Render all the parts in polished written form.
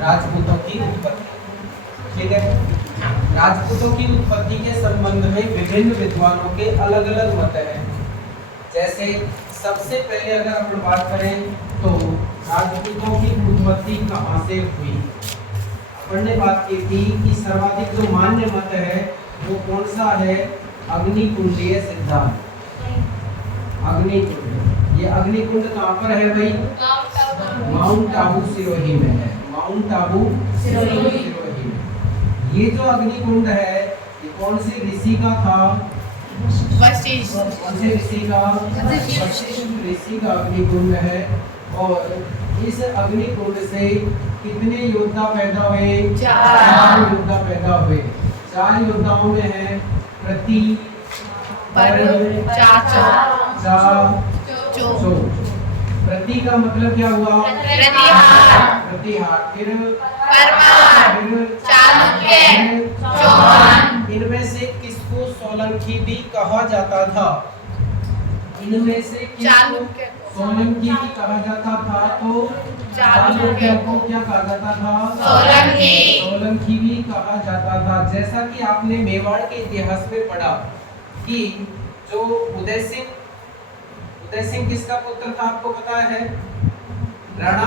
राजपूतों की उत्पत्ति। ठीक है, राजपूतों की उत्पत्ति के संबंध में विभिन्न विद्वानों के अलग अलग मत हैं। जैसे सबसे पहले अगर अपन बात करें तो राजपूतों की उत्पत्ति कहाँ से हुई, अपन ने बात की थी कि सर्वाधिक जो मान्य मत है वो कौन सा है, अग्निकुंडीय सिद्धांत। अग्निकुंड, ये अग्निकुंड कहाँ पर है भाई, माउंट आबू सिरोही में है, माउंट आबू सिरोही में। ये जो अग्निकुंड है ये कौन से ऋषि का था, वशिष्ठ। कौन से ऋषि का, वशिष्ठ ऋषि का अग्निकुंड है। और इस अग्निकुंड से कितने योद्धा पैदा हुए, 4 योद्धा पैदा हुए। 4 योद्धाओं में है प्रति, चो। प्रति का मतलब क्या हुआ, प्रतिहार, फिर इनमें से किसको सोलंकी भी कहा जाता था, इनमें से किसको सोलंकी भी कहा जाता था, तो चालुक्य को क्या कहा जाता था, सोलंकी भी कहा जाता था। जैसा कि आपने मेवाड़ के इतिहास में पढ़ा कि जो उदय सिंह किसका पुत्र था, आपको पता है, राणा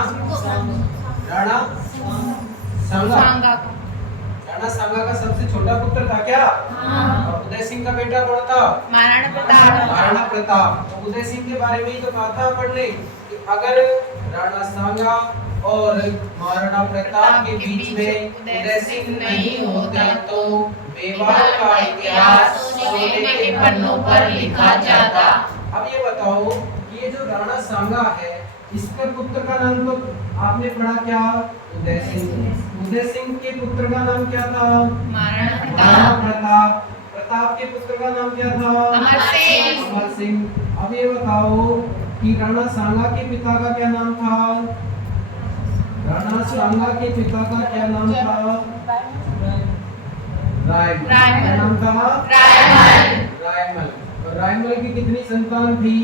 सांगा का सबसे छोटा पुत्र था क्या, और उदय सिंह का बेटा कौन था, महाराणा प्रताप। तो उदय सिंह के बारे में ही तो कहा था अपन ने कि अगर राणा सांगा और महाराणा प्रताप के बीच में उदय सिंह नहीं होते तो मेवाड़ का इतिहास सोने के पन्नों पर लिखा जाता। अब ये बताओ कि ये जो राणा सांगा है इसके पुत्र का नाम तो आपने पढ़ा क्या, उदय सिंह। उदय सिंह के पुत्र का नाम क्या था, महाराणा प्रताप। प्रताप के पुत्र का नाम क्या था, अमर सिंह। अब ये बताओ कि राणा सांगा के पिता का क्या नाम था, राणा सांगा के पिता का क्या नाम था, रायमल। और रायमल की कितनी संतान थी,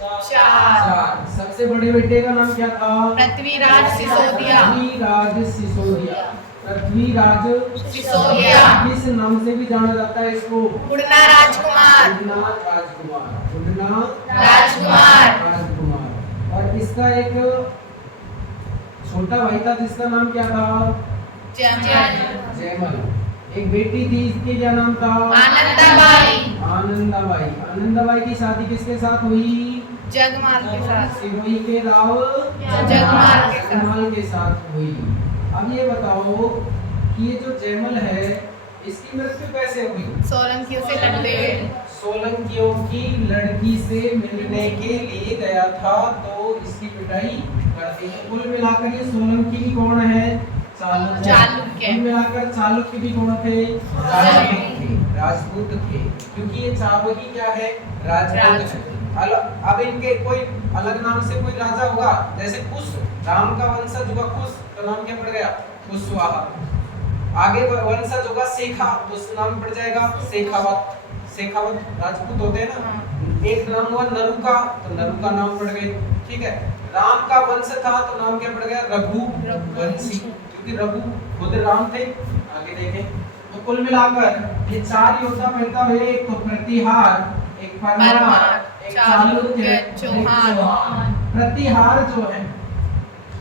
4। सबसे बड़े बेटे का नाम क्या था, पृथ्वीराज सिसोदिया। किस नाम से भी जाना जाता है इसको, उड़ना राजकुमार। और इसका एक छोटा भाई था जिसका नाम क्या था, जयमल। एक बेटी थी, इसके क्या नाम था, आनंदाबाई की शादी किसके साथ हुई, जगमाल के साथ, सिरोही के राव जगमाल के साथ हुई। अब ये बताओ कि ये जो जयमल है इसकी मृत्यु कैसे हुई, सोलंकियों से लड़ते हुए। सोलंकियों की लड़की से मिलने के लिए गया था तो इसकी पिटाई कर दी। कुल मिलाकर ये सोलंकी भी कौन है, चालुक्य। कुल मिलाकर चालुक्य भी कौन थे, राजपूत थे, क्योंकि ये चारों ही क्या है, राजपूत है। अब इनके कोई अलग नाम से कोई राजा होगा, जैसे कुश, राम का वंशज हुआ कुश तो नाम क्या पड़ गया, कुशवाहा। आगे वंशज होगा शेखा तो उसका नाम पड़ जाएगा शेखावत। राजपूत होते हैं ना। एक नाम हुआ नरुका तो नरुका नाम पड़ गए। ठीक है, राम का वंश था तो नाम क्या पड़ गया, रघुवंशी, क्योंकि रघु खुद राम थे। आगे देखें तो कुल मिलाकर ये 4 योद्धा पैदा हुए, एक तो प्रतिहार, एक परमार, एक चालुक्य, चौहान। प्रतिहार जो है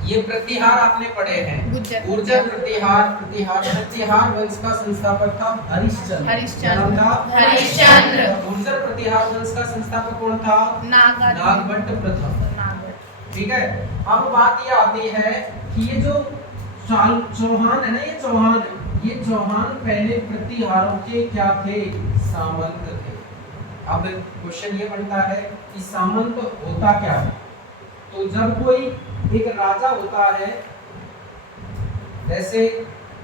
ये प्रतिहार आपने पढ़े हैं, गुर्जर प्रतिहार वंश का संस्थापक था हरिश्चंद्र। गुर्जर प्रतिहार वंश का संस्थापक कौन था, नागभट्ट प्रथम। ठीक है, अब बात ये आती है कि ये जो चौहान है ना, ये चौहान पहले प्रतिहारों के क्या थे, सामंत थे। अब क्वेश्चन ये बनता है कि सामंत होता क्या है। तो जब कोई एक राजा होता है, जैसे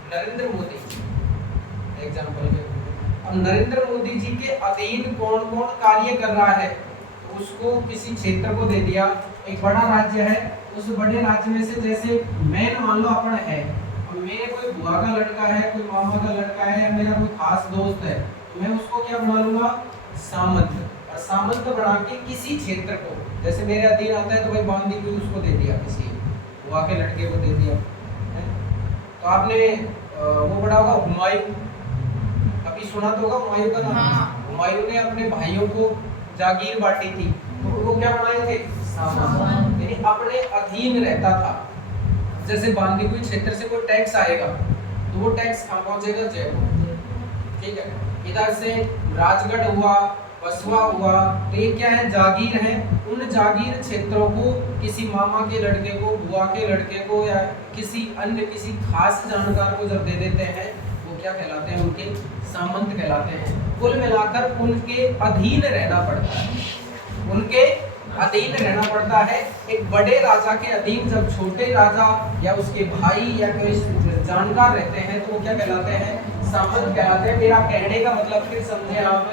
नरेंद्र मोदी एग्जांपल के, अब नरेंद्र मोदी जी के अधीन कौन कौन कार्य कर रहा है, तो उसको किसी क्षेत्र को दे दिया। एक बड़ा राज्य है, उस बड़े राज्य में से जैसे मैं मान लो अपन है, मेरे कोई बुआ का लड़का है, कोई मामा का लड़का है, मेरा कोई खास दोस्त है, तो मैं उसको क्या बना लूंगा, सामंत। और सामंत बना के किसी क्षेत्र को, जैसे मेरे अधीन आता है तो भाई बांदीपुर उसको दे दिया, किसी बुआ के लड़के को दे दिया है? तो आपने वो पढ़ा होगा हुमायूं, कभी सुना तो होगा हुमायूं का नाम। हाँ। हुमायूं ने अपने भाइयों को जागीर बांटी थी, तो वो क्या बनाए थे? सामंत, यानी अपने अधीन रहता था। जैसे बांदीकुई क्षेत्र से कोई टैक्स आएगा तो वो टैक्स कहाँ पहुंचेगा? जयपुर, ठीक है। इधर से राजगढ़ हुआ, बसवा हुआ, तो ये क्या है? जागीर है। उन जागीर क्षेत्रों को किसी मामा के लड़के को, बुआ के लड़के को, या किसी अन्य किसी खास जानकार को जब दे देते हैं, वो क्या कहलाते हैं? उनके सामंत कहलाते हैं। कुल मिलाकर उनके अधीन रहना पड़ता है, उनके अधीन रहना पड़ता है। एक बड़े राजा के अधीन जब छोटे राजा या उसके भाई या कोई जानकार रहते हैं तो वो क्या कहलाते हैं? सामंत कहलाते हैं। मेरा कहने का मतलब फिर समझे आप,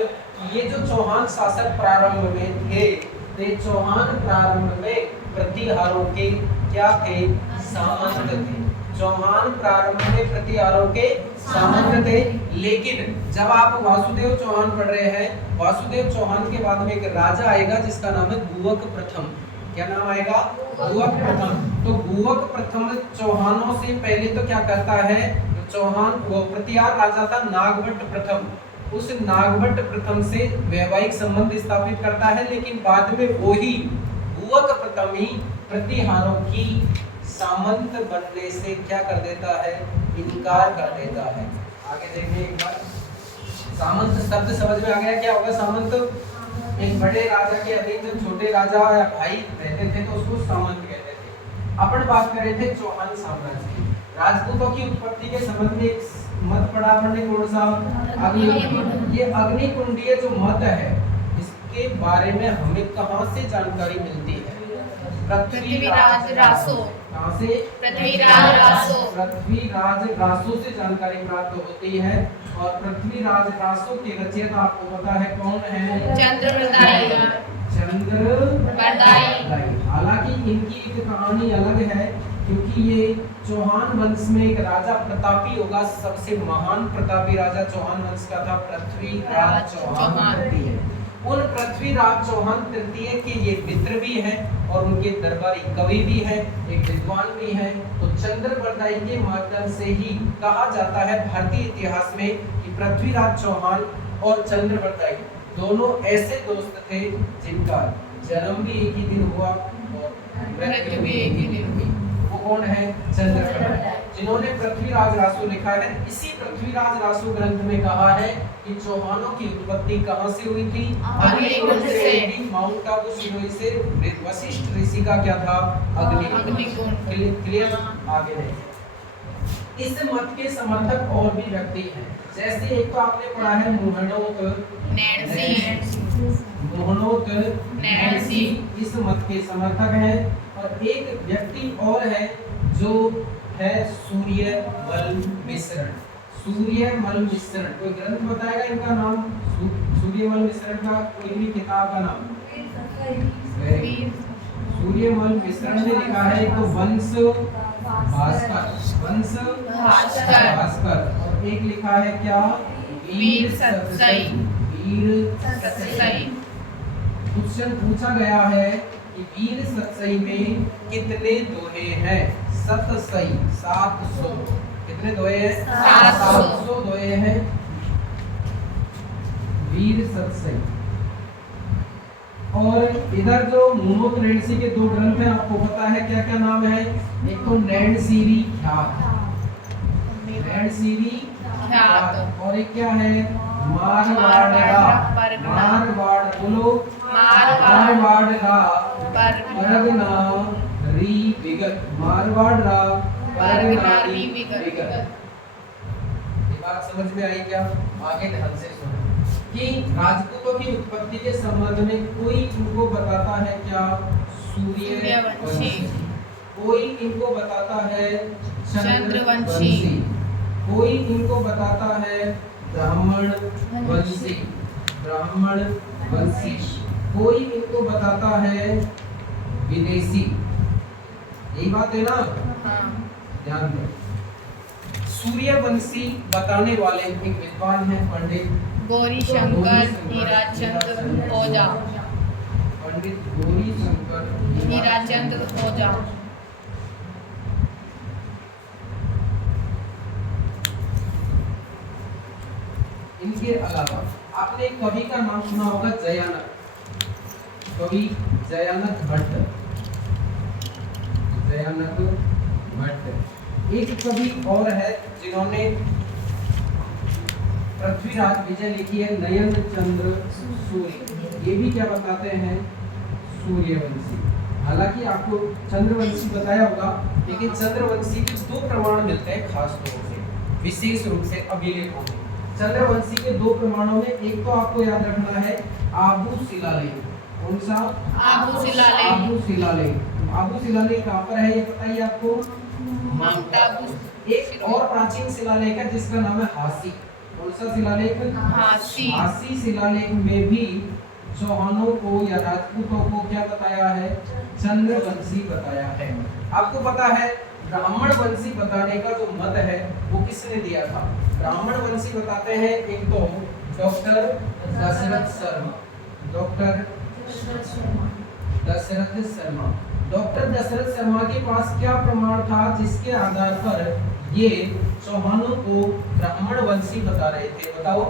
ये जो चौहान शासक प्रारंभ में थे, तो चौहान प्रारंभ में प्रतिहारों के क्या थे? सामंत थे। चौहान प्रारंभ में प्रतिहारों के सामंत थे। लेकिन जब आप वासुदेव चौहान पढ़ रहे हैं, वासुदेव चौहान के बाद में एक राजा आएगा जिसका नाम है गुवक प्रथम। क्या नाम आएगा? गुवक प्रथम। तो गुवक प्रथम चौहानों से पहले तो क्या करता है? चौहान वो प्रतिहार राजा था नागभट्ट प्रथम, उस नागभट्ट प्रथम से वैवाहिक संबंध स्थापित करता है। लेकिन बाद में वही गुवक प्रथम ही प्रतिहारों की सामंत बनने से क्या कर देता है? इनकार कर देता है। आगे देखिए एक बार, सामंत शब्द समझ में आ गया क्या होगा? सामंत एक बड़े राजा के अधीन जब छोटे राजा या भाई रहते थे तो उसको सामंत कहते थे। अपन बात कर रहे थे चौहान साम्राज्य की। राजपूतों की उत्पत्ति के संबंध में एक मत पढ़ा हमने, कौन सा? अग्निकुंड। ये अग्निकुंडीय जो मत है, इसके बारे में हमें कहाँ से जानकारी मिलती है? पृथ्वीराज रासो। कहाँ से? पृथ्वीराज रासो। पृथ्वीराज रासो से जानकारी प्राप्त होती है। और पृथ्वीराज रासो के रचयिता आपको पता है कौन है? चंद्रवरदाई। चंद्रवरदाई। हालांकि इनकी एक कहानी अलग है, क्योंकि ये चौहान वंश में एक राजा प्रतापी होगा, सबसे महान प्रतापी राजा चौहान वंश का था पृथ्वीराज चौहान तृतीय। उन पृथ्वीराज चौहान तृतीय के ये मित्र भी हैं और उनके दरबारी कवि भी हैं, एक विद्वान भी हैं। तो चंद्रवरदाई के माध्यम से ही कहा जाता है भारतीय इतिहास में कि पृथ्वीराज चौहान और चंद्रवरदाई दोनों ऐसे दोस्त थे जिनका जन्म भी एक ही दिन हुआ और मृत्यु भी एक ही दिन हुई। वो कौन है? चंद्रवरदाई, जिन्होंने पृथ्वीराज रासो लिखा है। इसी पृथ्वीराज रासो ग्रंथ में कहा है कि चौहानों की उत्पत्ति कहां से हुई थी? अग्निकुंड से। माउंट आबू सिरोही से वशिष्ठ ऋषि का क्या था? अग्निकुंड। क्लियर? आगे देखिए, इस मत के समर्थक और भी व्यक्ति हैं। जैसे एक तो आपने पढ़ा है मोहनोत नैन्सी, इस मत के समर्थक हैं। और एक व्यक्ति और है जो है सूर्यमल मिश्रण। सूर्यमल मिश्रण, कोई ग्रंथ बताएगा इनका नाम? सूर्यमल मिश्रण का कोई भी किताब का नाम? सूर्यमल मिश्रण ने लिखा है तो वंश भास्कर, और एक लिखा है क्या? वीर सतसई। क्वेश्चन पूछा गया है कि वीर सतसई में कितने दोहे हैं? सतसई 700। कितने दोहे हैं? 700 दोहे हैं वीर सतसई। और इधर जो मुनोत नैन्सी के दो ग्रंथ हैं, आपको पता है क्या क्या नाम है? एक तो नैन्सीरी ख्यात, और एक क्या है? मारवाड़गा। बोलो, मारवाड़गा परगना री विगत। मारवाड़गा परगना री विगत। ये बात समझ में आई क्या? आगे ध्यान से सुनो कि राजपूतों की उत्पत्ति के संबंध में कोई इनको बताता है क्या? सूर्यवंशी। कोई इनको बताता है चंद्रवंशी। कोई इनको बताता है ब्राह्मण वंशी। कोई इनको बताता है विदेशी। यही बात है ना? ध्यान दो। सूर्यवंशी बताने वाले एक विद्वान है पंडित गौरीशंकर हीराचंद ओझा। पंडित गौरीशंकर हीराचंद ओझा। इनके अलावा आपने एक कवि का नाम सुना होगा जयानक, कवि जयानक भट्ट, जयानक भट्ट। एक कवि और है जिन्होंने पृथ्वीराज विजय लिखी है, नयन चंद्र सूर्य। ये भी क्या बताते हैं, सूर्यवंशी। हालांकि आपको चंद्रवंशी बताया होगा, लेकिन चंद्रवंशी के दो प्रमाण मिलते हैं खास तौर से, विशेष रूप से अभिलेखों में। चंद्रवंशी के दो प्रमाणों में एक तो आपको याद रखना है आबू शिलालेख। कौन सा? आबू शिलालेख। आबू शिलालेख। आबू शिलालेख कहाँ पर है ये बताइए आपको? माउंट आबू। एक और प्राचीन शिलालेख है जिसका नाम है हासी। कौन सा शिलालेख? हासी। हासी शिलालेख में भी चौहानों को या राजपूतों को क्या बताया है? चंद्रवंशी बताया है। आपको पता है ब्राह्मण वंशी बताने का जो मत है वो किसने दिया था? ब्राह्मण वंशी बताते हैं एक तो doctor Dashrath Sharma, doctor Dashrath Sharma. Doctor Dashrath Sharma के पास क्या प्रमाण था जिसके आधार पर ये चौहानों को ब्राह्मण वंशी बता रहे थे? बताओ।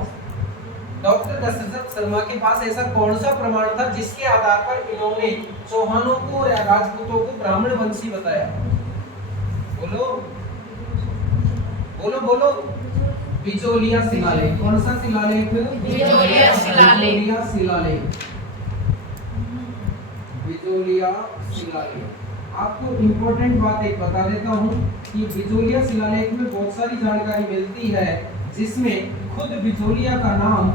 डॉक्टर दशरथ शर्मा के पास ऐसा कौन सा प्रमाण था जिसके आधार पर इन्होंने चौहानों को या राजपूतों को ब्राह्मण वंशी बताया? बोलो बोलो बोलो। बिजोलिया शिलालेख। कौन सा शिलालेख? बिजोलिया शिलालेख। बिजोलिया शिलालेख। बिजोलिया शिलालेख। आपको इम्पोर्टेंट बात एक बता देता हूँ कि बिजोलिया शिलालेख में बहुत सारी जानकारी मिलती है, जिसमें खुद बिजोलिया का नाम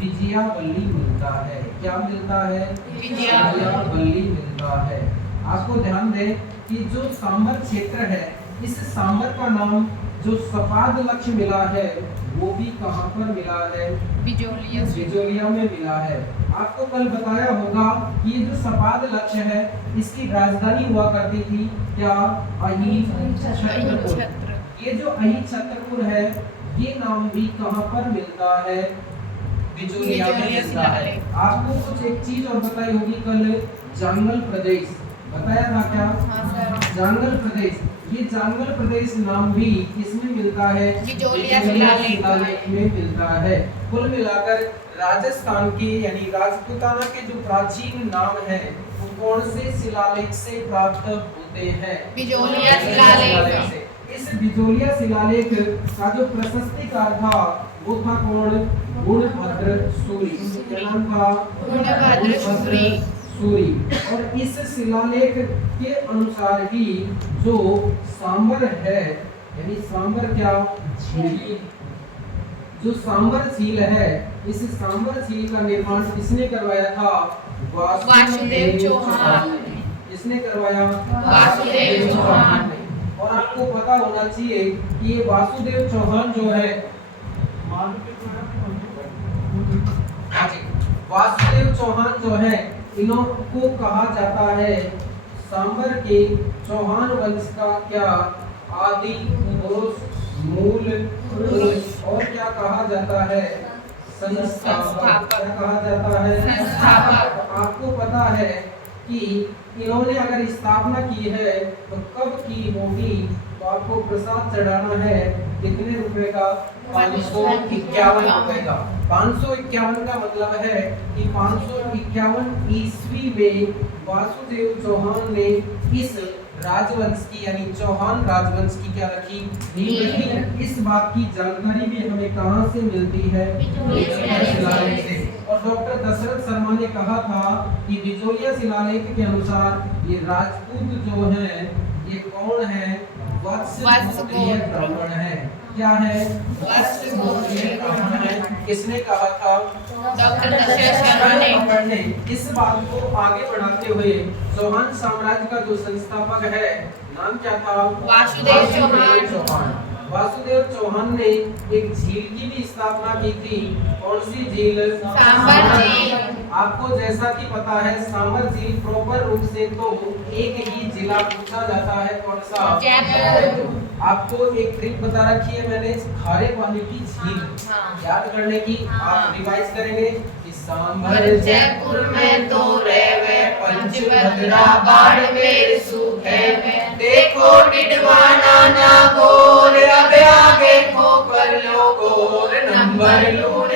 विजयावल्ली मिलता है। क्या मिलता है? विजयावल्ली मिलता है। आपको ध्यान दें कि जो सांबर क्षेत्र है, इस सांबर का नाम जो सपाद लक्ष्य मिला है वो भी कहाँ पर मिला है? बिजोलिया में मिला है। आपको कल बताया होगा कि ये जो सपाद लक्ष्य है इसकी राजधानी हुआ करती थी क्या? अहिछत्रपुर। ये जो अहिछत्रपुर है ये नाम भी कहाँ पर मिलता है? बिजोलिया में मिलता है। आपको कुछ एक चीज और बताई होगी कल, जांगल प्रदेश बताया था क्या? जांगल प्रदेश। ये जांगल प्रदेश नाम भी किसमें मिलता है? बिजोलिया शिलालेख में मिलता है। कुल मिलाकर राजस्थान के यानी राजपूताना के जो प्राचीन नाम है वो कौन से शिलालेख से प्राप्त होते हैं? बिजोलिया शिलालेख से। इस बिजोलिया शिलालेख का जो प्रशस्तिकार था वो था कौन? गुणभद्र सूरी। क्या नाम था? गुणभद्र सूरी। और इस शिलालेख के अनुसार ही जो सांबर है, यानी सांबर क्या? झील। जो सांबर झील है, इस सांबर झील का निर्माण किसने करवाया था? वासुदेव चौहान। किसने करवाया? वासुदेव चौहान। और आपको पता होना चाहिए कि ये वासुदेव चौहान जो है, वासुदेव चौहान जो है, इनको कहा जाता है सांबर के चौहान वंश का क्या? आदि पुरुष, मूल पुरुष। और क्या कहा जाता है? संस्थापक। क्या कहा जाता है? संस्थापक। आपको पता है कि इन्होंने अगर स्थापना की है तो कब की होगी? तो आपको प्रसाद चढ़ाना है कितने रुपए का? 551 रुपए का। 551 का मतलब है कि 551 ईस्वी में वासुदेव चौहान ने इस राजवंश की यानी चौहान राजवंश की क्या रखी? नींव रखी। इस बात की जानकारी भी हमें कहाँ से मिलती है? बिजोलिया शिलालेख से। और डॉक्टर दशरथ शर्मा ने कहा था कि बिजोलिया शिलालेख के अनुसार ये राजपूत जो हैं ये कौन है? वत्सगोत्रीय ब्राह्मण है। क्या है? वत्सगोत्रीय ब्राह्मण है। किसने कहा था? डॉक्टर दशरथ शर्मा ने। इस बात को आगे बढ़ाते हुए चौहान साम्राज्य का जो संस्थापक है नाम क्या था? वासुदेव चौहान। वासुदेव चौहान ने एक झील की भी स्थापना की थी। कौन सी झील? सांबर झील। आपको जैसा कि पता है सांबर झील प्रॉपर रूप से तो एक ही जिला पूछा जाता है। कौन सा? जयपुर। आपको एक ट्रिक बता रखी है मैंने, खारे पानी की झील याद करने की। आप रिवाइज करेंगे कि सांबर जयपुर में तो रेवे, पंचभद्रा बाड़मेर सूखे में, देखो डिडवाना ना गोर, अब आगे ठोकर लो गोर, नंबर लूट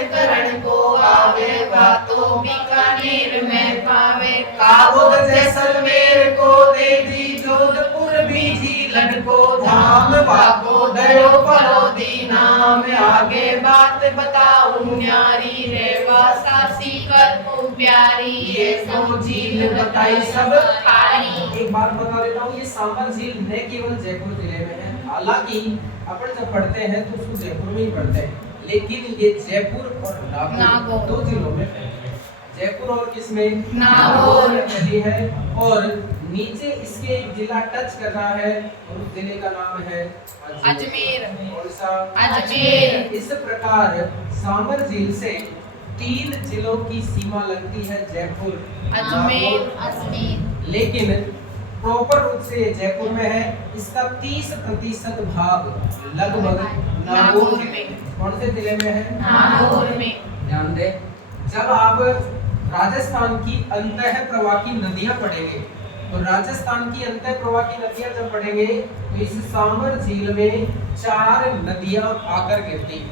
बात बताऊं न्यारी रेवा सासी कर को प्यारी ये तो झील बताई सब खारी। एक बात बता देता हूँ, ये सांबर झील न केवल जयपुर जिले में है, हालांकि अपन जब पढ़ते हैं तो उसको जयपुर में ही पढ़ते हैं, लेकिन ये जयपुर और नागौर दो जिलों में है। जयपुर और किसमें? नागौर में है। और नीचे इसके एक जिला टच कर रहा है और उस जिले का नाम है अजमेर। कौन सा? अजमेर। इस प्रकार सांबर झील से 3 जिलों की सीमा लगती है, जयपुर, अजमेर, अजमेर। लेकिन प्रॉपर रूप से ये जयपुर में है। इसका 30% भाग लगभग नागौर में। कौन से जिले में है? नागौर में। ध्यान दे, जब आप राजस्थान की अंतः प्रवाह की नदियां पढ़ेंगे, तो राजस्थान की अंतः प्रवाह की नदियां जब पढ़ेंगे तो इस सांबर झील में 4 नदियां आकर गिरती हैं।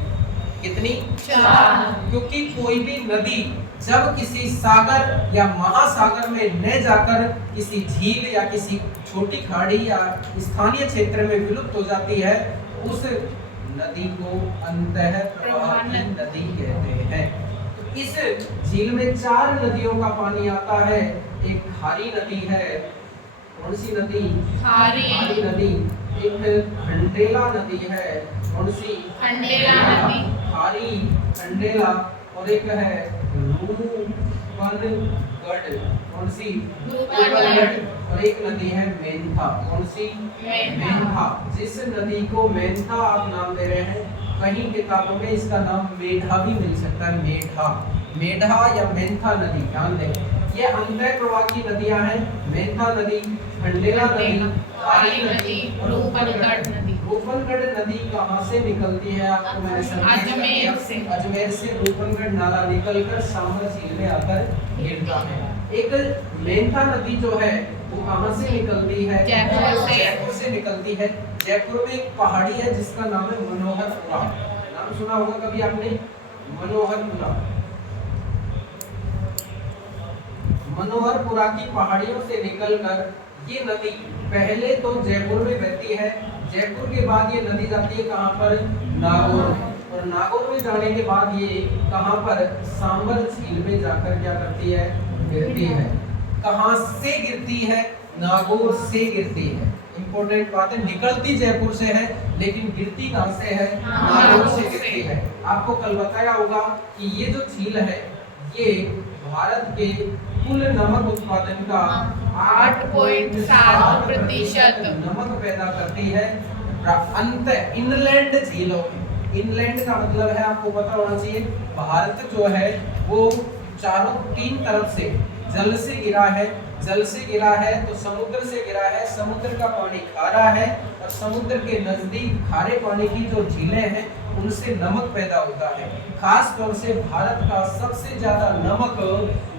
कितनी? 4। क्योंकि कोई भी नदी जब किसी सागर या महासागर में न जाकर किसी झील या किसी छोटी खाड़ी या स्थानीय क्षेत्र में विलुप्त हो जाती है, उस नदी को अंतः प्रवाही नदी कहते हैं। तो इस झील में 4 नदियों का पानी आता है। एक खारी नदी है, कौन सी नदी? खारी नदी। एक खंडेला नदी है, कौन सी? खंडेला नदी। खारी, खंडेला। और एक है रूपनगढ़, कौन सी? रूपनगढ़। और एक नदी है मेंथा, कौन सी? मेंथा। जिस नदी को मेंथा आप नाम दे रहे हैं, कहीं किताबों में इसका नाम मेढा भी मिल सकता है, मेढा, मेढा या मेंथा नदी। ध्यान दें, ये अंतः प्रवाह की नदियां हैं। मेंथा नदी, खंडेला नदी, खारी नदी, रूपनगढ़ नदी। रूपनगढ़ नदी कहाँ से निकलती है? आपको मैंने अजमेर से। अजमेर से रूपनगढ़ नाला निकलकर सांबर झील में आकर गिरता है। एक मेंथा नदी जो है वो कहाँ से निकलती है? जयपुर से। जयपुर से निकलती है। जयपुर में एक पहाड़ी है जिसका नाम है मनोहरपुरा। नाम सुना होगा कभी आपने? मनोहरपुरा। मनोहरपुरा की पहाड़ियों से निकलकर ये नदी पहले तो जयपुर में बहती है। जयपुर के बाद ये नदी जाती है कहाँ पर? नागौर में। और नागौर में जाने के बाद ये कहाँ पर? सांबर झील में जाकर क्या करती है? गिरती है। कहाँ से गिरती है? नागौर से गिरती है। इंपॉर्टेंट बात है, निकलती जयपुर से है लेकिन गिरती कहाँ से है? नागौर से गिरती है। आपको कल बताया होगा कि ये जो झील है ये भारत के कुल नमक उत्पादन का 8.7% नमक पैदा करती है। अंत इनलैंड झीलों में, इनलैंड का मतलब है, आपको पता होना चाहिए, भारत जो है वो चारों 3 तरफ से जल से घिरा है। जल से गिरा है तो समुद्र से गिरा है, समुद्र का पानी खारा है और समुद्र के नजदीक खारे पानी की जो झीलें हैं उनसे नमक पैदा होता है। खास तौर से भारत का सबसे ज्यादा नमक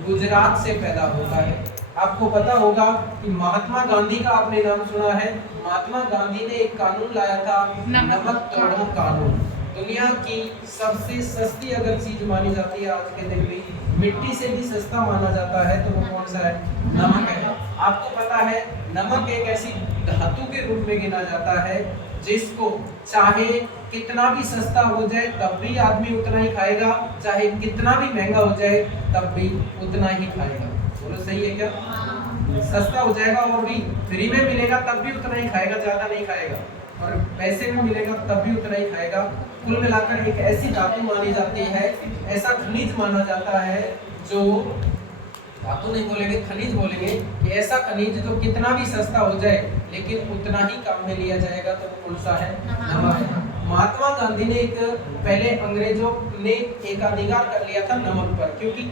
गुजरात से पैदा होता है। आपको पता होगा कि महात्मा गांधी का आपने नाम सुना है। महात्मा गांधी ने एक कानून लाया था, नमक तोड़ो कानून। दुनिया की सबसे सस्ती अगर चीज मानी जाती है आज के दिन में, मिट्टी से भी सस्ता माना जाता है, तो वो कौन सा है? नमक है। आपको पता है नमक एक ऐसी धातु के रूप में गिना जाता है जिसको चाहे कितना भी सस्ता हो जाए तब भी आदमी उतना ही खाएगा, चाहे कितना भी महंगा हो जाए तब भी उतना ही खाएगा। बोलो सही है क्या? सस्ता हो जाएगा और भी फ्री में मिलेगा तब भी उतना ही खाएगा, ज्यादा नहीं खाएगा, और पैसे में मिलेगा तब भी उतना ही खाएगा। कुल मिलाकर एक ऐसी धातु मानी जाती है, ऐसा खनिज माना जाता है, जो धातु नहीं बोलेंगे खनिज बोलेंगे, कि ऐसा खनिज जो कितना भी सस्ता हो जाए लेकिन उतना ही काम में लिया जाएगा, तो कौन सा है? नमक है। महात्मा गांधी ने एक पहले अंग्रेजों ने एकाधिकार कर लिया था नमक पर, क्योंकि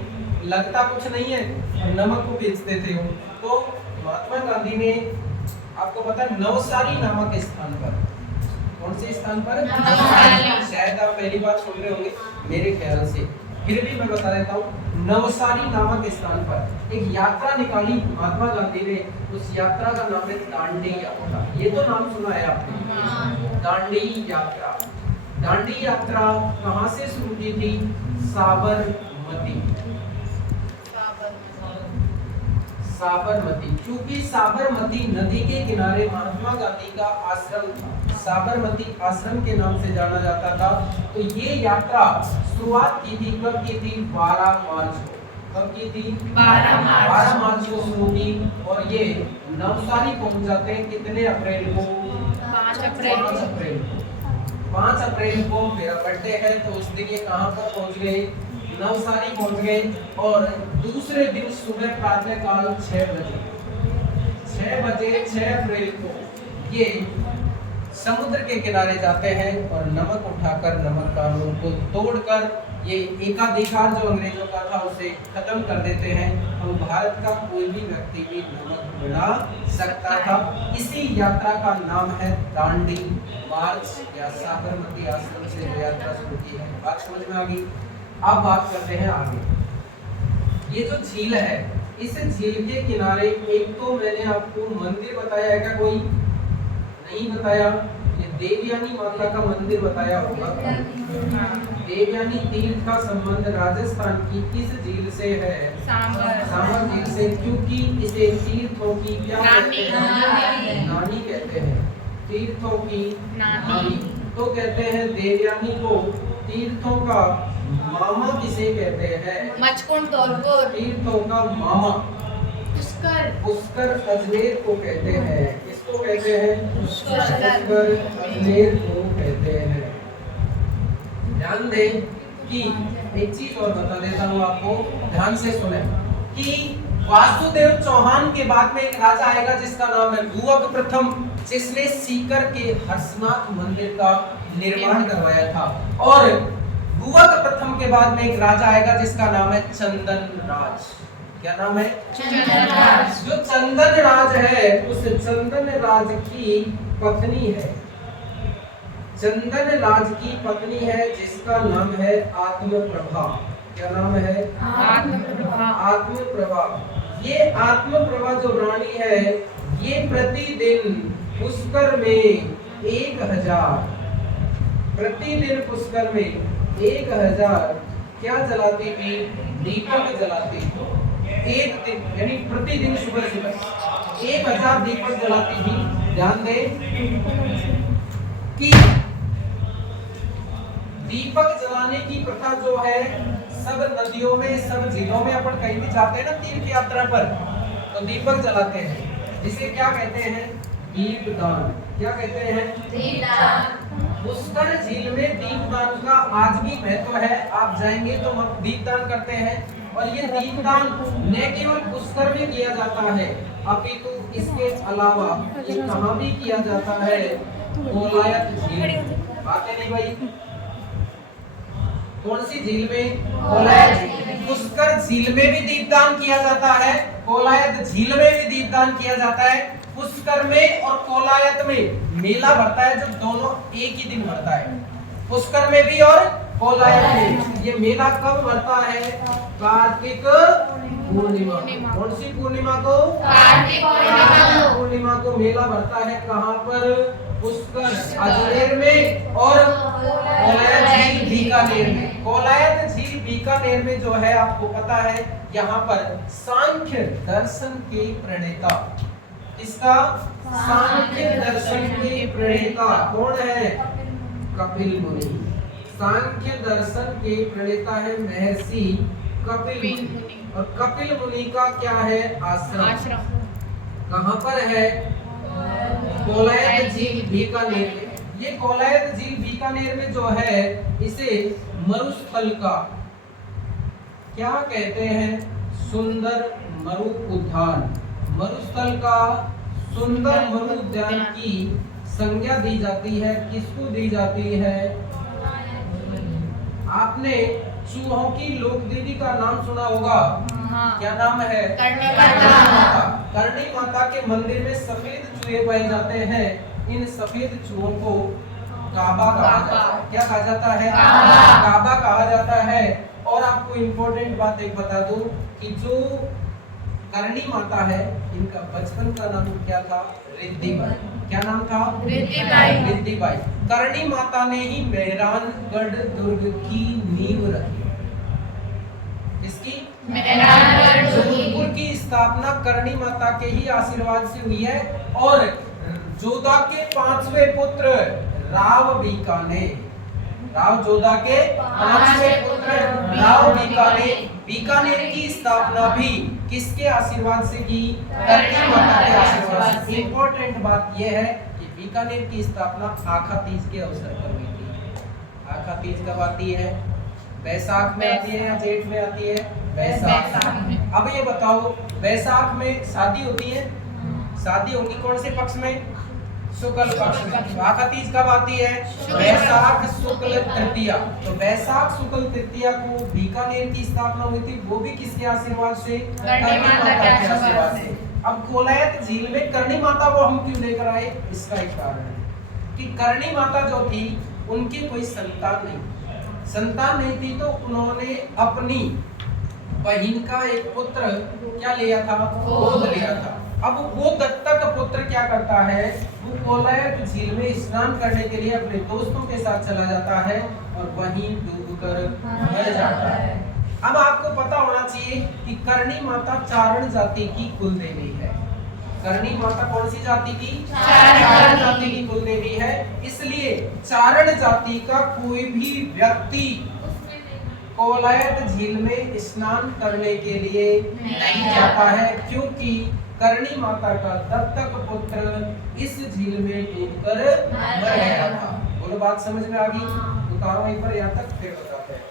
लगता कुछ नहीं है और नमक को बेचते थे वो। तो महात्मा गांधी ने, आपको पता है, नवसारी नामक स्थान पर, कौन से स्थान पर? शायद आप पहली बार सुन रहे होंगे मेरे ख्याल से, फिर भी मैं बता देता हूँ। नवसारी नामक स्थान पर एक यात्रा निकाली महात्मा गांधी ने। उस यात्रा का नाम है दांडी यात्रा। ये तो नाम सुना है आपने, दांडी यात्रा। दांडी यात्रा कहाँ से शुरू की थी? साबरमती, क्योंकि साबरमती नदी के किनारे महात्मा गांधी का आश्रम था, साबरमती आश्रम के नाम से जाना जाता था। तो ये यात्रा शुरुआत की थी, कब की थी? 12 मार्च को। कब की थी? 12 मार्च को शुरू की। और ये नवसारी पहुंच जाते हैं कितने अप्रैल को? 5 अप्रैल 5 अप्रैल को मेरा बर्थडे है, तो उस दिन ये कहाँ पर पहुंच गए? नवसारी पहुंच गए। और दूसरे दिन सुबह प्रातः काल 6 बजे 6 अप्रैल को ये समुद्र के किनारे जाते हैं और नमक उठाकर, नमक कानून को तोड़कर ये एकाधिकार जो अंग्रेजों का था उसे खत्म कर देते हैं। और भारत का कोई भी व्यक्ति भी नमक बना सकता था। इसी यात्रा का नाम है दांडी मार्च या साबरमती आश्रम से जो यात्रा शुरू की है। बात समझ में आ गई? अब बात करते हैं आगे। ये जो झील है, इस झील के किनारे एक तो मैंने आपको मंदिर बताया है, क्या कोई नहीं बताया? ये देवयानी माता का मंदिर बताया होगा। देवयानी तीर्थ का संबंध राजस्थान की किस झील से है? सांबर झील से, क्योंकि इसे तीर्थों की क्या कहते हैं? नानी कहते हैं। तीर्थों की नानी। तो कहते हैं देवयानी को तीर्थों का मामा किसे कहते हैं? मचकुंड दौलपुर तीर्थों का मामा पुष्कर अजमेर को कहते हैं। किसको कहते हैं? पुष्कर अजमेर को कहते हैं। ध्यान दें कि एक चीज और बता देता हूँ आपको, ध्यान से सुने कि वासुदेव चौहान के बाद में एक राजा आएगा जिसका नाम है भुवक प्रथम, जिसने सीकर के हर्षनाथ मंदिर का निर्माण करवाया था। और भुवक प्रथम के बाद में एक राजा आएगा जिसका नाम है चंदन राज। क्या नाम है? चंदन राज। जो चंदन राज है उस चंदन राज की पत्नी है, चंदन राज की पत्नी है जिसका नाम है आत्मप्रभा। क्या नाम है? आत्मप्रभा। ये आत्मप्रभा जो रानी है, ये प्रतिदिन पुष्कर में 1000 प्रतिदिन पुष्कर में 1000 क्या जलाती थी? दीपक जलाती थी। एक दिन यानी प्रतिदिन सुबह 1000 दीपक जलाती थी। ध्यान दें कि दीपक जलाने की प्रथा जो है सब नदियों में, सब झीलों में, अपन कहीं भी जाते हैं ना तीर्थ यात्रा पर, तो दीपक जलाते हैं, जिसे क्या कहते हैं? दीपदान। क्या कहते हैं? दीपदान। पुष्कर झील में दीपदान का आज भी महत्व है। आप जाएंगे तो हम दीपदान करते हैं। और ये दीपदान न केवल पुष्कर में किया जाता है, अपितु इसके अलावा ये कहाँ भी किया जाता है? कोलायत झील। बात है नहीं भाई? कौन सी झील में? कोलायत झील। पुष्कर झील में भी दीपदान किया जाता है, कोलायत झील में भी दीपदान किया जाता है। पुष्कर में और कोलायत में मेला भरता है, जो दोनों एक ही दिन भरता है, पुष्कर में भी और कोलायत में। ये मेला कब भरता है? कार्तिक पूर्णिमा। कौन सी पूर्णिमा को? कार्तिक पूर्णिमा को मेला भरता है। कहाँ पर? पुष्कर अजमेर में और कोलायत झील बीकानेर में। कोलायत झील बीकानेर में जो है आपको पता है, यहाँ पर सांख्य दर्शन के प्रणेता, इसका सांख्य दर्शन के प्रणेता कौन है? कपिल मुनि। सांख्य दर्शन के प्रणेता है महर्षि कपिल मुनि। और कपिल मुनि का क्या है? आश्रम। कहाँ पर है? कोलायत झील बीकानेर में। ये कोलायत झील बीकानेर में जो है, इसे मरुस्थल का क्या कहते हैं? सुंदर मरु उद्यान। मरुस्थल का सुंदर मरु उद्यान की संज्ञा दी जाती है। किसको दी जाती है? आपने चूहों की लोक देवी का नाम सुना होगा। क्या नाम है? करणी माता। करणी माता के मंदिर में सफेद चूहे पाए जाते हैं। इन सफेद चूहों को काबा कहा जाता है। क्या कहा जाता है? काबा कहा जाता है। और आपको इम्पोर्टेंट बात एक बता दूं कि जो करणी माता है, इनका बचपन का नाम क्या था? रिद्धिबाई। क्या नाम था? रिद्धिबाई। करणी माता ने ही मेहरानगढ़ दुर्ग की नींव रखी। इसकी जोधपुर की स्थापना करणी माता के ही आशीर्वाद से हुई है। और जोधा के 5वें पुत्र राव जोधा के 5वें पुत्र राव बीकानेर की स्थापना भी किसके आशीर्वाद से की? करणी माता के आशीर्वाद से। इंपॉर्टेंट बात यह है कि बीकानेर की स्थापना आखा तीज के अवसर पर हुई थी। आखा तीज कब आती है? बैसाख में आती है या जेठ में आती है? बैसाख में। अब ये बताओ, बैसाख में शादी होती है, शादी होगी कौन से पक्ष में? शुक्ल पक्ष में। आखा तीज कब आती है? बैसाख शुक्ल तृतीया। तो बैसाख शुक्ल तृतीया को बीकानेर की स्थापना हुई थी, वो भी किसके आशीर्वाद से? करणी माता के आशीर्वाद से। अब कोलायत झील में करणी माता को हम क्यों लेकर आए? इसका एक कारण है कि करणी माता जो थी उनकी कोई संतान नहीं थी, तो उन्होंने अपनी बहन का एक पुत्र क्या लिया था? गोद लिया था। अब वो दत्तक पुत्र क्या करता है? वो कोलायत झील में स्नान करने के लिए अपने दोस्तों के साथ चला जाता है और वहीं डूबकर मर जाता है। अब आपको पता होना चाहिए कि करणी माता चारण जाति की कुल देवी है। करणी माता कौन सी जाति की? चारण जाति की कुल देवी है। इसलिए चारण जाति का कोई भी व्यक्ति कोलायत झील में स्नान करने के लिए नहीं जाता है, क्योंकि करणी माता का दत्तक पुत्र इस झील में डूबकर मर गया था। बोलो, बात समझ में आ गई? उतारो एक बार यहाँ तक, फिर बताते हैं।